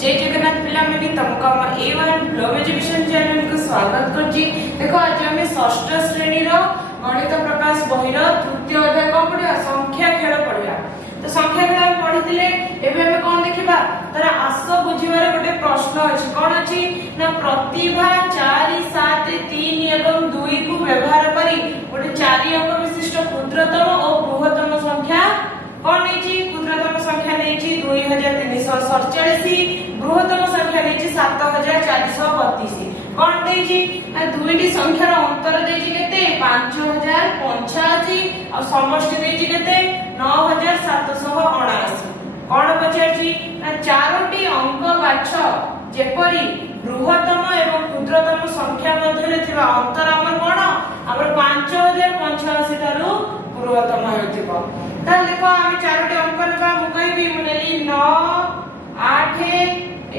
जय जगन्नाथ पिला मैंने तुमको हम A1 ग्लोब एजुकेशन चैनल को स्वागत करजी। देखो आज हम षष्ठ श्रेणी रो गणित प्रकाश बही रो तृतीय अध्याय को पढिया संख्या खेल पढिया। तो संख्या खेल हम पढितिले एबे हम कोन देखिबा तार आस बुझिबार गोटे प्रश्न अछि। कोन अछि ना प्रतिभा 4 7 3 एवं 2 को व्यवहार करी गोटे 4 अंक विशिष्ट क्षुद्रतम और बृहत्तम संख्या कोन नेछि। क्षुद्रतम संख्या नेछि 2347, बृहत्तम संख्या नेछि 7432। कोन देछि ना दुईटी संख्यार अंतर देछि केते 5085 और समष्टि देछि केते 9779। कोन पछाछि ना चारोटी अंक बाछ जेपरि बृहत्तम एवं क्षुद्रतम संख्या मध्यरे थिबा अंतर हमर कोन हमर 5085 तारु बृहत्तम हेतिबो। ताले देखो हम चारोटी अंक लेबा मु कहबी मुनेली 9 8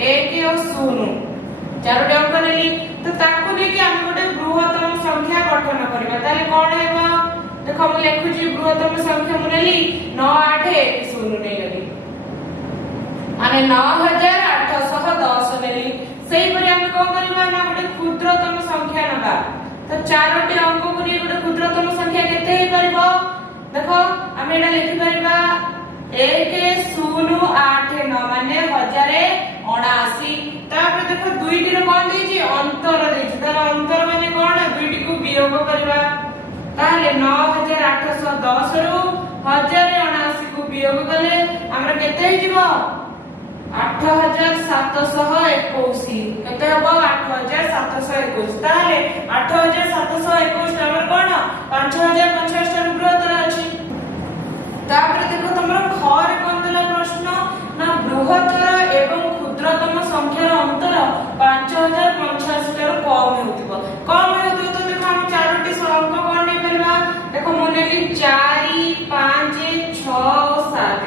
1 और 0 चारोटी अंक नेली तो ताकू नेकी हम गोटे बृहत्तम संख्या गठन करबा। ताले कोन हेबो देखो मु लिखुची बृहत्तम संख्या मुनेली 9 8 1 0 नेली माने 9810 नेली। सेही परि हम को करबा ना गोटे क्षुद्रतम संख्या नबा। तो चारोटी अंक को नै गोटे क्षुद्रतम संख्या केते हे परबो देखो हम एटा लिखि परबा 1089 माने 1079। तापर देखो दुईटी रो कोन देछि अंतर देछि तार अंतर माने कोन दुईटी को वियोग करबा। ताले 9810 रु 1079 को वियोग कले हमरा केते हे जिवो 8721 केते हबो 8721। ताले 8721 हमर कोन 5050 रो बृहत्तर अछि। तापर देखो तमरो खर कोन देला प्रश्न ना बृहत्तर एवं क्षुद्रतम संख्यार अंतर 5085 रो कम हेउतिबो। कम हेउतिबो तो देखो हम चारोटी अंक कोन नै परबा देखो मोनेली 4 5 6 7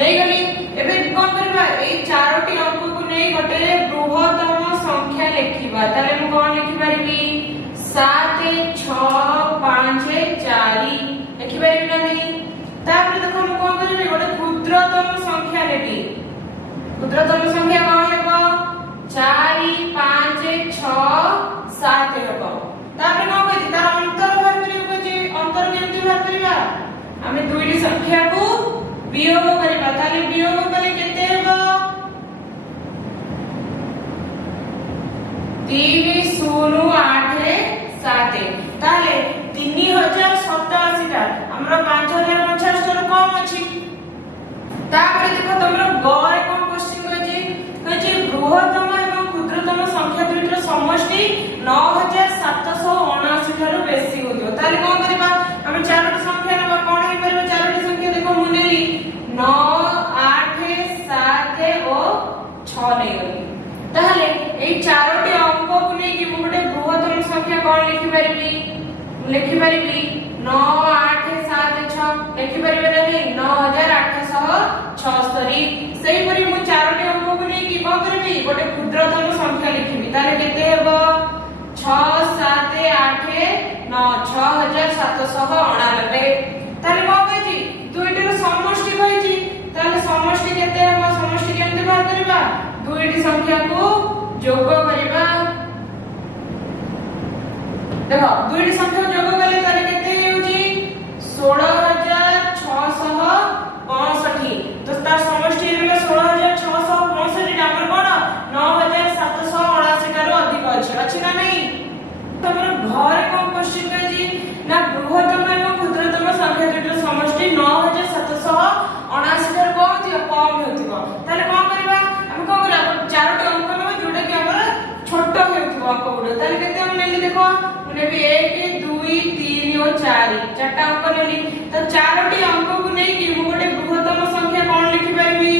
नै गली। एबे कोन करबा ए चारोटी अंक को नै गोटे बृहत्तम संख्या लिखिबा। ताले हम कोन लिखि परबी 7 6 5 4 लिखि परबी ना नै। तापर देखो हम कोन करबी गोटे क्षुद्रतम संख्या लेबी। क्षुद्रतम संख्या कोन हेबो 4 5 6 7 हेबो। तापर कोन कहि तार अंतर बाहर करियो जे अंतर केमति बाहर करिबा हमें दुईटी संख्या को वियोग करिबा। ताले वियोग कले केते हेबो 3087। ताले 3087 टा हमरो 5050 टा कम अछि। तापर देखो तमरो गय कोन क्वेश्चन कहै छै बृहत्तम एवं क्षुद्रतम संख्या दुईटर समष्टि 9779 ठारो बेसी होइयो। ताले कोन करबा हम चारोटी संख्या नबा कोन हे परबा चारोटी संख्या देखो मुनेली 9 8 7 और 6 नै गली। ताले ए चारोटी अंक को नै कि मोटे बृहत्तम संख्या कोन लिखि परबी 9 8 7 6 लिखि परबे नै 9876। सेही परि मु चारोटी अंक को नै कि कोन करबी गोटे क्षुद्रतम संख्या लिखिबी। ताले केते हेबो 6 7 8 9 6799। ताले कोन कहै दुईटी रो समष्टि कहै ताले समष्टि केते हेबो समष्टि केमते बाहर करबा दुईटी संख्या को जोग करबा। देखो दुईटी संख्या को जोग करले ताले केते हेउची 16665। तो तार समष्टि हेबा 16665 हमर कोन 9779 ठारो अधिक अछि ना नै। तमरो घर कोन क्वेश्चन कहै ना बृहत्तम एवं क्षुद्रतम संख्या दुईटर समष्टि 9779 ठारो कोन थियो कम हेउथिबो। ताले कोन करबा हम कोन करबा चारोटी अंक नबा जोटा कि हमर छोट हेउथिबो अंक गुडो। ताले केते हम नेली देखो मुने भी 1 2 3 और 4 चारटा अंक नेली। तो चारोटी अंक को नै कि मु गोटे बृहत्तम संख्या कोन लिखि परबी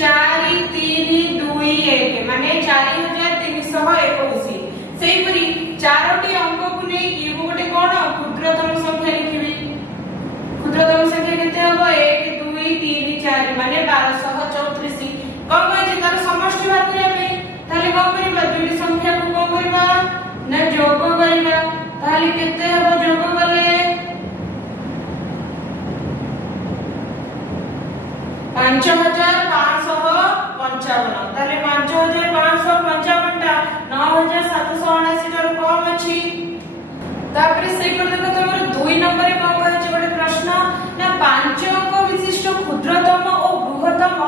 4 3 2 1 माने 4321। सेही परि चारोटी अंक को नै कि मु गोटे कोन क्षुद्रतम संख्या लिखिबी। क्षुद्रतम संख्या केते हबो 1 2 3 4 माने 1234। कोन कहै तार समष्टि बाहर करिया पे ताले कोन करबा दुईटी संख्या को कोन करबा ना जोग करबा। ताले केते हबो जोग करले 5550 सेही पर देखो तमर 2 नंबर रे कोन कहै छै गोटे प्रश्न ना 5 अंक विशिष्ट क्षुद्रतम और बृहत्तम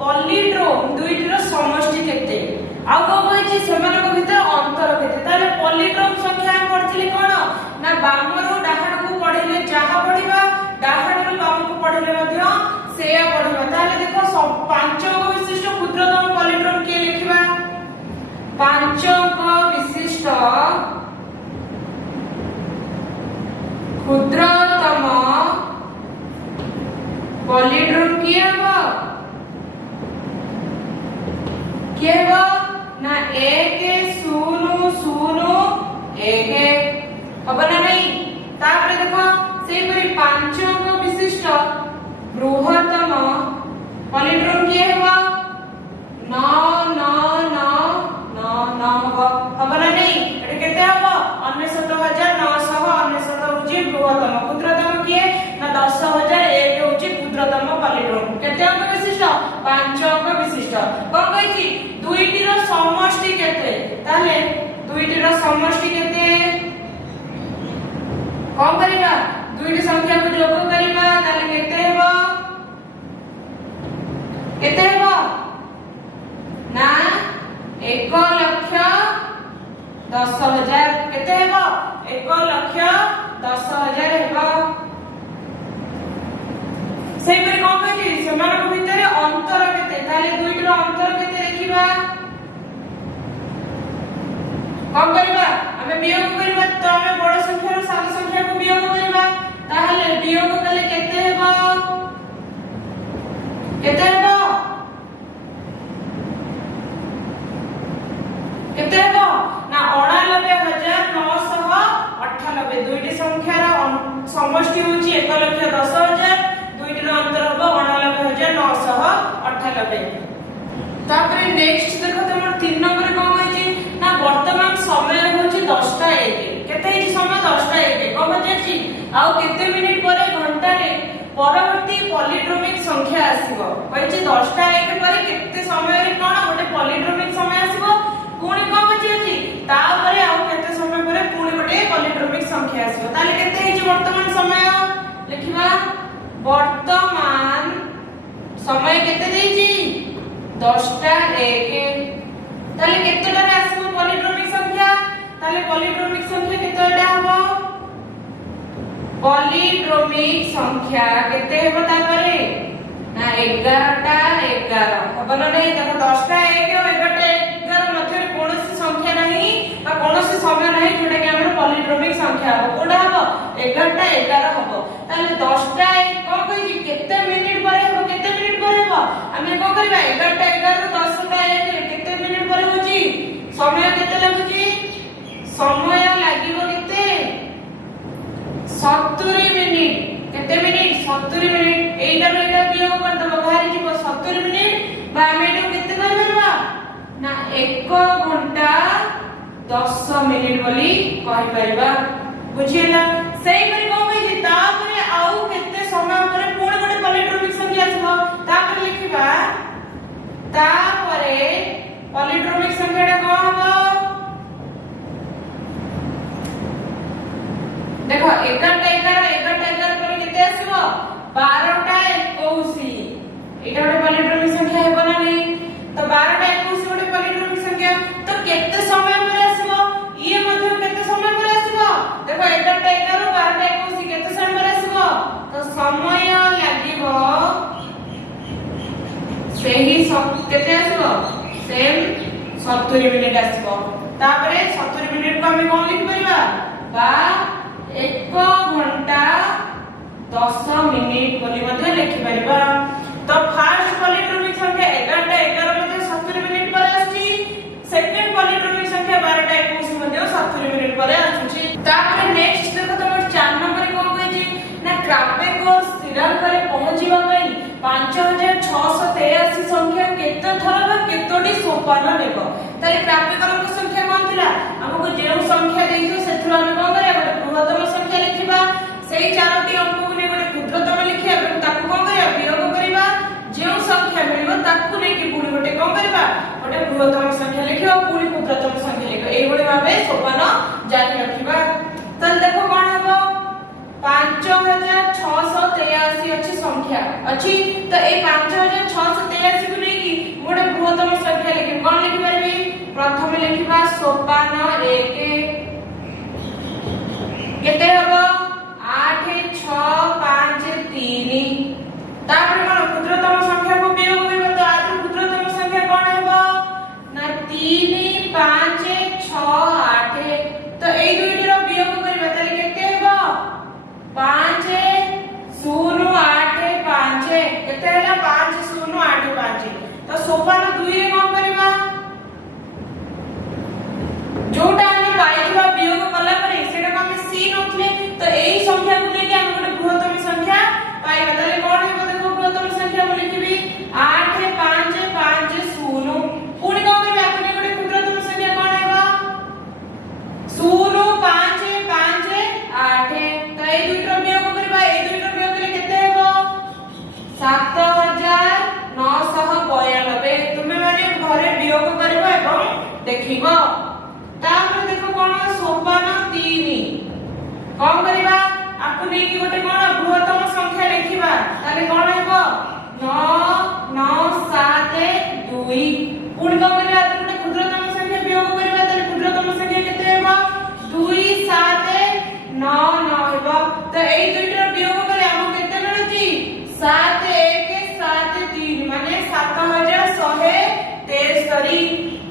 पॉलीड्रोम दुईटीर समष्टि केते आ को कहै छै सेमानक भितर अंतर केते ताले पॉलीड्रोम संख्या पढथिले कोन ना बामरो डाहाण को पढिले जाहा पढिबा डाहाणरो बाम को पढिले मध्य सेया पढिबा ताले देखो 5 अंक विशिष्ट क्षुद्रतम पॉलीड्रोम के लिखिबा 5 अंक विशिष्ट क्षुद्रतम पॉलीड्रोम किए हो ना 1 0 0 1 अब ना नहीं तापर देखो से परी 5 अंक विशिष्ट बृहत्तम पॉलीड्रोम किए हो 9 9 9 9 9 हो अब ना नहीं एटा केते हो 99999 होची बृहत्तम क्षुद्रतम किए ना 10001 होची क्षुद्रतम पॉलीड्रोम केते अंक विशिष्ट 5 अंक विशिष्ट कोन कहै छी दुईटीर समष्टि केते ताले दुईटीर समष्टि केते कोन करिबा दुईटी संख्या को जोग करिबा ताले केते हेबो ना 1,10,000 केते हेबो 1,10,000 हेबो सेही पर कोन कहै छी सेमानक भितरे अंतर केते ताले दुईटीर अंतर केते देखिबा कोन करिबा हमें वियोग करिबा तो हमें बड़ संख्या रो सान संख्या को वियोग करिबा ताहले वियोग कले केते हेबो केते हेबो केते हेबो ना 89,998 दुईटी संख्या रो समष्टि होची 1,10,000 दुईटी रो अंतर हेबो 89,998 तापर नेक्स्ट देखो तमर 3 नंबर कोन कहै छी ना वर्तमान समय होची 10:01 केते ही समय 10:01 कोन कहै छी आ केते मिनिट परे घंटा रे परवर्ती पॉलीड्रोमिक संख्या आसीबो कहै छी 10:01 परे केते समय रे कोन गोटे पॉलीड्रोमिक समय आसीबो पुणी कोन कहै छी तापरे आ केते समय परे पुणी गोटे पॉलीड्रोमिक संख्या आसीबो ताले केते ही वर्तमान समय लिखिबा वर्तमान समय केते देइची 10:01 ताले केतेटा रे आसीबो पॉलीड्रोमिक संख्या ताले पॉलीड्रोमिक संख्या केतेटा हबो पॉलीड्रोमिक संख्या केते हेबो तापरे ना 11टा 11 हबो ना नहीं देखो 10:01 और 11टा 11 मध्ये कोनोसी संख्या नहीं बा कोनोसी समय नहीं जोटा कि हमर पॉलीड्रोमिक संख्या हबो कोडा हबो 11टा 11 हबो ताले 10:01 कोन कहै छी केते मिनिट परे हबो केते मिनिट परे हबो हमें को करबा 11टा 11 रो 10:01 केते मिनिट परे होची समय केते लागुची समय लागिबो केते 70 मिनिट केते मिनिट 70 मिनिट एटा रो एटा वियोग कर दबो बाहरी जीवो 70 मिनिट बा हम एटा केते कर परबा ना 1 घंटा 10 मिनिट बोली कहि परबा बुझियला सही करी को कहै छी तापरे आउ केते समय परे कोन गोटे पॉलीड्रोमिक संख्या आछो तापरे लिखिबा तापरे पॉलीड्रोमिक संख्याटा कोन हबो देखो 11टा 11 पर केते आसीबो 12टा 21 एटा गोटे पॉलीड्रोमिक संख्या हेबो ना नहीं तो 12टा 21 गोटे पॉलीड्रोमिक संख्या तो केते समय पर आसीबो ये मध्ये केते समय पर आसीबो देखो 11टा 11 12टा 21 केते समय पर आसीबो तो समय लागिबो सेही केते आसीबो सेम 70 मिनिट आसीबो तापरे 70 मिनिट को हम कोन लिख परिबा बा 1 घंटा 10 मिनिट बोली मध्ये लिखि परिबा तो फर्स्ट पॉलीड्रोमिक संख्या 11टा 11 मध्ये 70 मिनिट पर आछि सेकंड पॉलीड्रोमिक संख्या 12टा 21 मध्ये 70 मिनिट पर आछि तापरे नेक्स्ट देखो तमर 4 नंबर कोन कहै छी ना क्रापेक और स्थिरांक रे पहुंचीबा पई 5683 संख्या केते थर बा केतोटी सोपान नेबो ताले क्रापेक और संख्या कोन थिला हमको जेउ संख्या देइछो सेथरो हम कोन करे गोटे बृहत्तम संख्या लिखिबा सेही चारोटी अंक को ने गोटे क्षुद्रतम लिखिया এবং তাকু কোন করিয়া বিয়োগ করিবা যেও সংখ্যা মিলিব তাকু নেই কি পুনি গোটে কোন করিবা গোটে বৃহত্তম সংখ্যা লিখিবা পুনি ক্ষুদ্রতম সংখ্যা লিখিবা এই ভଳି ভাবে সোপান জারি রাখিবা তাহলে দেখো কোন হবো 5683 अच्छी संख्या अच्छी तो ए 5683 को लेकी मोडे बृहत्तम संख्या लिखि कोन लिखि परबी प्रथम लिखिबा सोपान 1 केते हबो 8653 तापर कोन क्षुद्रतम संख्या को वियोग करबो तो आज क्षुद्रतम संख्या कोन हेबो ना 3568 तो ए दुइटी रो वियोग करबा ताले केते हेबो 5085 केते हला 5085 तो सोपान 2 रे कोन करबा जोटा हम पाइथिबा वियोग कला परे सेटा हम सी नथले तो एई संख्या को लेके हम गोटे बृहत्तम संख्या पाइबा ताले कोन हेबो देखो बृहत्तम संख्या को लिखिबी 8550 पुनी कोन करबा आपण गोटे क्षुद्रतम संख्या कोन हेबो 0558 तो एई दुइटर वियोग करबा एई दुइटर वियोग ले केते हेबो 7992 तुमे माने घरे वियोग करबो एवं देखिबो तापर देखो कोन सोपान 3 कोन करबा आपु नै कि गोटे कोन बृहत्तम संख्या लिखिबा ताले कोन हेबो 9972 पुनी कोन करबा गोटे क्षुद्रतम संख्या वियोग करबा ताले क्षुद्रतम संख्या केते हेबो 2799 हेबो तो एई दुइटर वियोग करे हम केते मिलुची 7173 माने 7163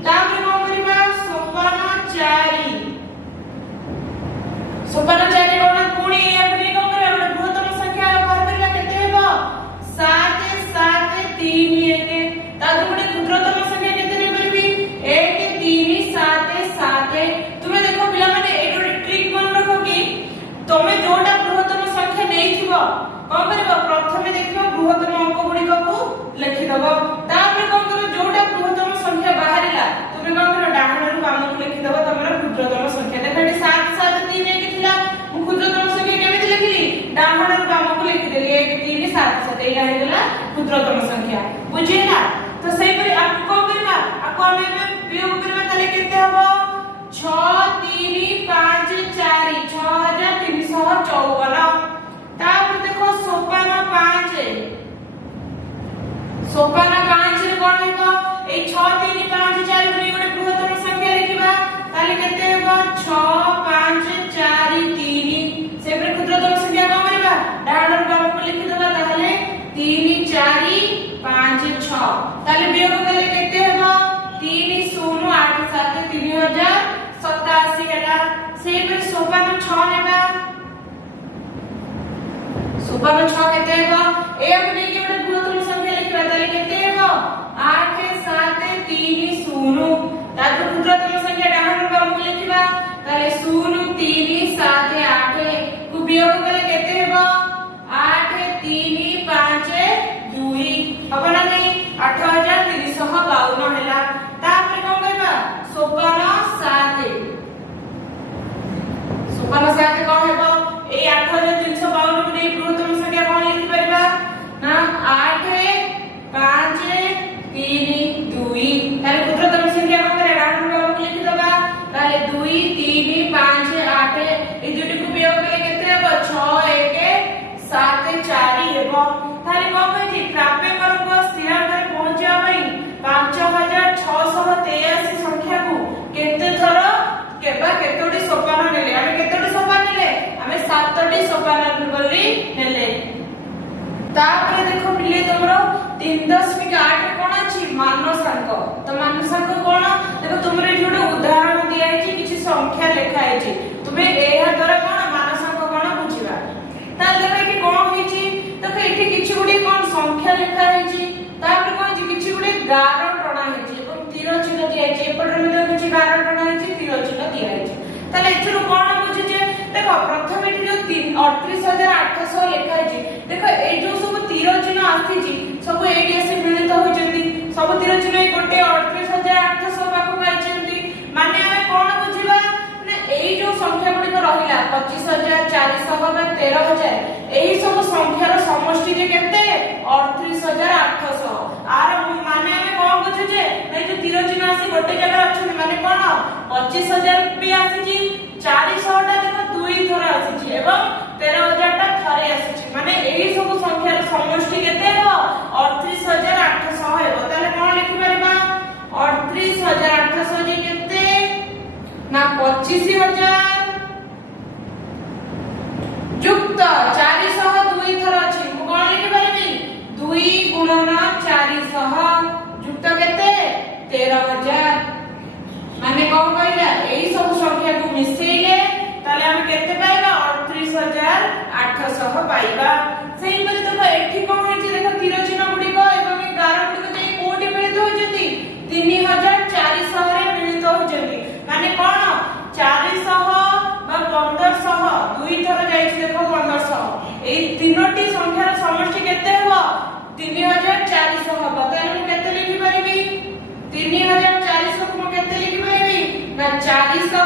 तापर कोन करबा सोपान 4 कोन पुणी अपनी कोन करे बृहत्तम संख्या बाहर करबा केते हेबो 7731 तापर गोटे क्षुद्रतम संख्या केते नै करबी 1377 तुमे देखो पिला माने ए गोटे ट्रिक मन रखो कि तमे जोटा बृहत्तम संख्या नैथिबो कोन करबो प्रथमे देखिबो बृहत्तम अंक गुडी को लिखि दबो तापर कोन करो जोटा बृहत्तम संख्या बाहरिला तुमे कोन करो डाहणरु बाम को लिखि दबो तमरा क्षुद्रतम संख्या देखा 773 एक थिला मु क्षुद्रतम संख्या केमिति लिखिली डाहणरु बाम को लिखि देली 1377 एगा हे गेला क्षुद्रतम संख्या बुझिला तो सही परि आपको कोन करबा आपको हम वियोग करबा तले केते हबो 6354 6354 तापर देखो सोपान 5 रे कोन हेबो ए 6354 रे गोटे बृहत्तम संख्या लिखिबा ताले केते हेबो 6543 से पर क्षुद्रतम संख्या कोन करबा डाहणर बाम को लिखि दबा ताले 3456 ताले वियोग कले केते हेबो 3087 3087 हेला से पर सोपान 6 नेबा सोपान 6 केते हेबो ए अपने के गोटे बृहत्तम संख्या लिखिबा ताले केते हेबो 8730 तापर क्षुद्रतम संख्या डाहणर बाम को लिखिबा ताले 0378 को वियोग कले केते हेबो 8352 हबना नै 8352 हेला तापर कोन करबा सोपान 7 कोन हेबो ए 8352 को नै बृहत्तम संख्या कोन लिखि परबा ना 8532 ताले क्षुद्रतम संख्या कोन करे डाहणर बाम को लिखि दबा ताले 2358 ए दुटी को वियोग कले केते हेबो 6174 हेबो ताले कोन कहछि प्राप्य वर्ग स्थिर करे पहुंचा पई 5683 संख्या को केते थर केबा केतोडी सोपान नेले आमे केतोडी सोपान नेले आमे 7टी सोपान बोली नेले तापर देखो पिले तमरो 3.8 कोन अछि मानसांक तो मानसांक कोन देखो तुमरे जोडे उदाहरण दिया अछि किछि संख्या लिखा अछि तुमे एहा द्वारा कोन मानसांक कोन बुझिबा ताले देखो एठी कोन होइछि देखो एठी किछि गुडी कोन संख्या लिखा अछि तापर कोन किछि गुडी गार टणा अछि ଏବଂ तीर चिन्ह दिया अछि एपटर में किछि गार टणा अछि तीर चिन्ह दिया अछि ताले एथुरु कोन बुझिजे देखो प्रथम एठी जो 38800 लिखा अछि देखो ए जो सब तीर चिन्ह आसीछि सब एडी एसे मिलित होइछन्ती सब तीर चिन्ह गोटे 38800 पाखु पाइछन्ती माने ଆମେ कोन बुझिबा ने एई जो संख्या गुडी को रहिला 25400 बा 13000 एई सब संख्यार समष्टि जे केते 38800 आर माने ଆମେ कोन बुझुजे नै जो तीर चिन्ह आसी गोटे जगह अछि माने कोन 25000 भी आसीछि 400 टा देखो दुई थोर आसीछि एवं 13000 टा माने एही सब संख्यार समष्टि केते हो 38800 हेबो ताले कोन लिखि परबा 38800 जे केते ना 25000 युक्त 400 दुई थर अछि मु कोन लिखि परबी 2 गुणन 400 युक्त केते 13000 माने कोन कहला एही सब संख्या को मिसेइले ताले हम केते पाइबा 38800 पाइबा सेही परि देखो एठी कोन होई छै देखो तीर चिन्ह गुडी को एवं 11 गुडी को जे कोटी मिलित हो जति 3400 रे मिलित हो जति माने कोन 400 बा 1500 दुई थर जाई छै देखो 1500 एई तीनोटी संख्यार समष्टि केते हो 3400 हबो ताले हम केते लिखि परिबी 3400 को केते लिखि परिबी ना 400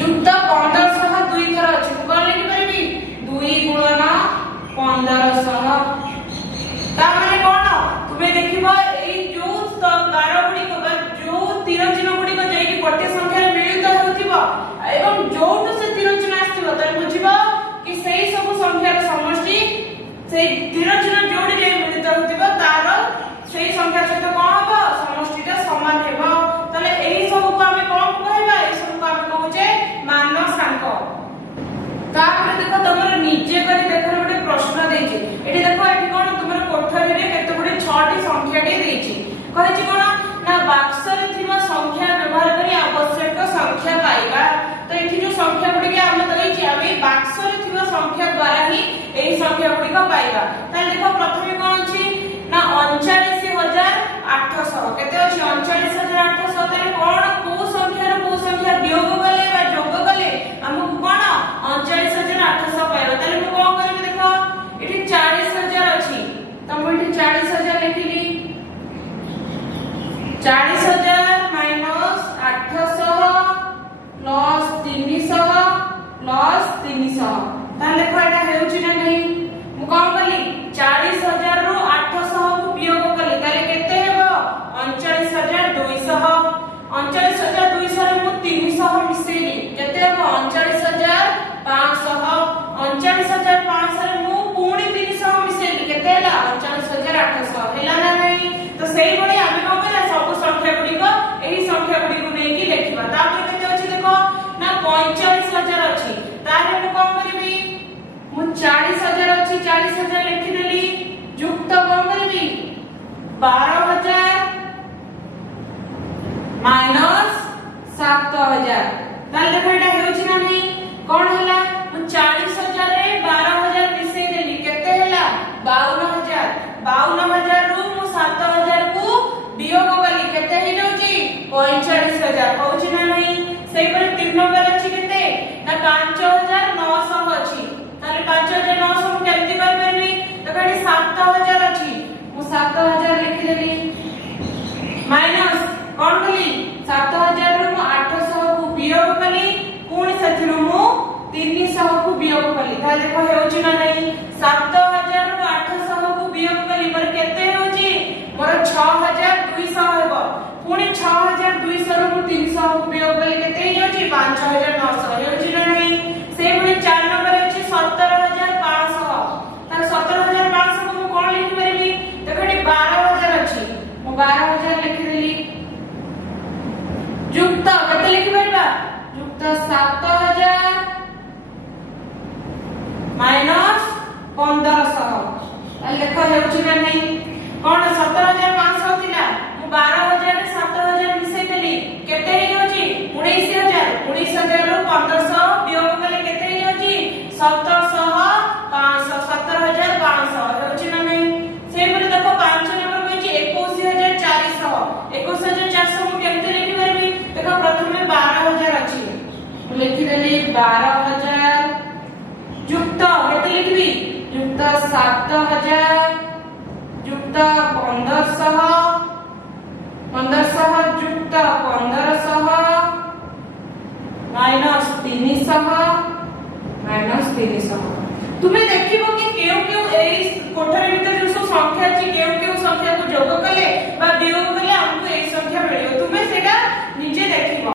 युक्त 1500 दुई थर अछि कोन लिखि परिबी 2 गुणन 1500 ता माने कोन तुमे देखिबो एई जो 12 गुडी को बा जो तीर चिन्ह गुडी को जेकी गोटे संख्या रे मिलित होतिबो एवं जोटु से तीर चिन्ह आस्तिबो त बुझिबो कि सेही सब संख्यार समष्टि सेही तीर चिन्ह जोडी जे मिलित होतिबो तार सेही संख्या सहित कोन हबो समष्टिटा समान हेबो तले एही सब को हमें कोन कहबा एही सब को हमें कहूचे मानसांक तापर देखो तमर निजे करी देखो गोटे प्रश्न देछि एठी देखो एठी कोन तमर कोठरी रे केते गुडे 6टी संख्या टी देछि कहछि कोन ना बाक्स रे थिबा संख्या व्यवहार करी आवश्यक संख्या पाइबा तो एठी जो संख्या गुडी के हम देछि आमे बाक्स रे थिबा संख्या द्वारा ही एही संख्या गुडी को पाइबा ताले देखो प्रथमे कोन अछि ना 39800 केते अछि 39800 ताले कोन को संख्या रे को संख्या वियोग कले बा जोग कले हमहु कोन 39800 पाइबा ताले मु कोन करबी देखो एठी 40000 अछि त मु एठी 40000 लिखिली 40000 माइनस 800 प्लस 300 प्लस 300 ताले देखो एटा हेउची ना नहीं मु कोन करली 40000 रु 800 को वियोग कले ताले केते हेबो 39200 39200 रे मु 300 मिसेली केते हेबो 39500 39500 रे मु पुणी 300 मिसेली केते हैला 39800 हैला ना नहीं तो सेही बडी आमे कोन करला सब संख्या गुडी को एही संख्या गुडी को नेकी लेखिबा तापर केते अछि देखो ना 45000 अछि ताले मु कोन करबी मु 40000 अछि 40000 लिखि देली युक्त कोन करबी 12000 माइनस 7000 ताले देखो एटा हेउछि ना नहीं कोन हैला मु 40000 रे 12000 मिसै देली केते हैला 52000 रु मु 7000 को वियोग कली केते हे जाउची 45000 कहउछि ना नहीं सेही पर 3 नंबर अछि केते ना 5900 अछि ताले 5900 मु केमति कर परबी तो एठी 7000 अछि मु 7000 लिखि देली माइनस कोन कली 7000 रु मु 800 को वियोग कली पुणी सेथिरु मु 300 को वियोग कली ताले देखो हेउची ना नहीं 7000 रु 800 को वियोग कली पर केते हेउची मोर 6200 हेबो पुणी 6200 रु मु 300 को वियोग कली केते हे जाउची 5900 हेउची ना नहीं से पुणी 4 नंबर अछि 17500 तार 17500 को मु कोन लिखि परबी देखो एठी 12000 अछि मु 12000 लिखि देली युक्त केते लिखि परबा युक्त 7000 माइनस 1500 ताले देखो हेउची ना नहीं कोन 17500 थिला मु 12000 रे 7000 मिसै देली केते हे जाउची 19000 19000 रु 1500 वियोग कले केते हे जाउची 1700 17500 हेउची ना नहीं से पर देखो 5 नंबर होइची 21400 21400 मु केते लिखि परबी देखो प्रथमे 12000 अछि मु लिखि देली 12000 युक्त केते लिखबी युक्त 7000 युक्त 1500 युक्त 1500 माइनस 300 तुमे देखिबो कि केउ केउ एई कोठरी भीतर जो संख्या अछि केउ केउ संख्या को जोग कले